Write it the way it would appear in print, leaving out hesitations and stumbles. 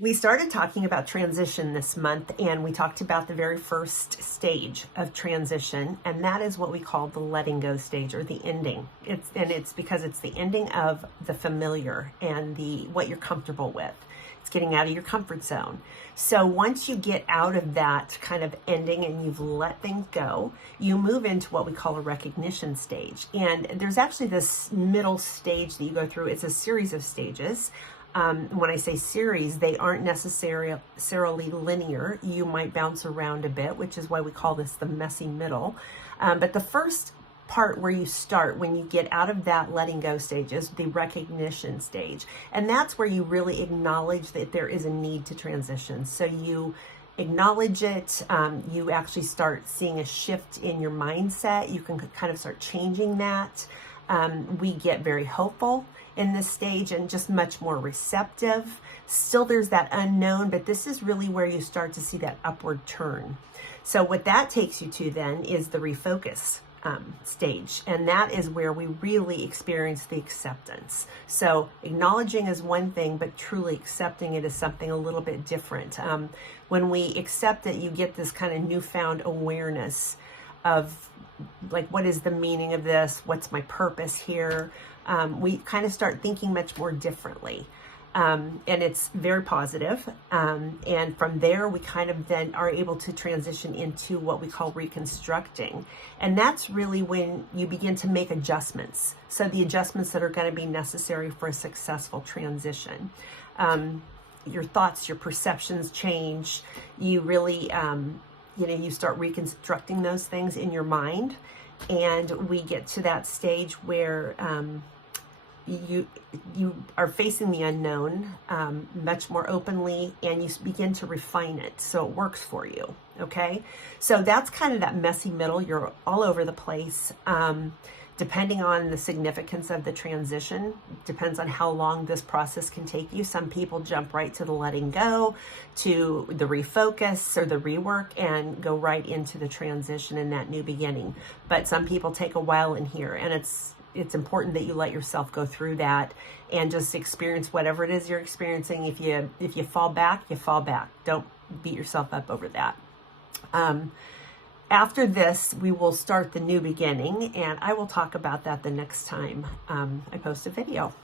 We started talking about transition this month, and we talked about the very first stage of transition, and that is what we call the letting go stage, or the ending. It's because it's the ending of the familiar and what you're comfortable with. It's getting out of your comfort zone. So once you get out of that kind of ending and you've let things go, you move into what we call a recognition stage. And there's actually this middle stage that you go through. It's a series of stages. When I say series, they aren't necessarily linear. You might bounce around a bit, which is why we call this the messy middle. But the first part where you start when you get out of that letting go stage is the recognition stage. And that's where you really acknowledge that there is a need to transition. So you acknowledge it. You actually start seeing a shift in your mindset. You can kind of start changing that. We get very hopeful in this stage and just much more receptive. Still, there's that unknown, but this is really where you start to see that upward turn. So what that takes you to then is the refocus stage, and that is where we really experience the acceptance. So acknowledging is one thing, but truly accepting it is something a little bit different. When we accept it, you get this kind of newfound awareness of, like, what is the meaning of this? What's my purpose here? We kind of start thinking much more differently. And it's very positive. And from there, we kind of then are able to transition into what we call reconstructing. And that's really when you begin to make adjustments. So the adjustments that are going to be necessary for a successful transition. Your thoughts, your perceptions change. You really, you start reconstructing those things in your mind. And we get to that stage where you are facing the unknown much more openly, and you begin to refine it so it works for you. Okay, so that's kind of that messy middle. You're all over the place. Depending on the significance of the transition, depends on how long this process can take you. Some people jump right to the letting go, to the refocus or the rework, and go right into the transition and that new beginning. But some people take a while in here, and it's important that you let yourself go through that and just experience whatever it is you're experiencing. If you fall back, you fall back. Don't beat yourself up over that. After this, we will start the new beginning, and I will talk about that the next time I post a video.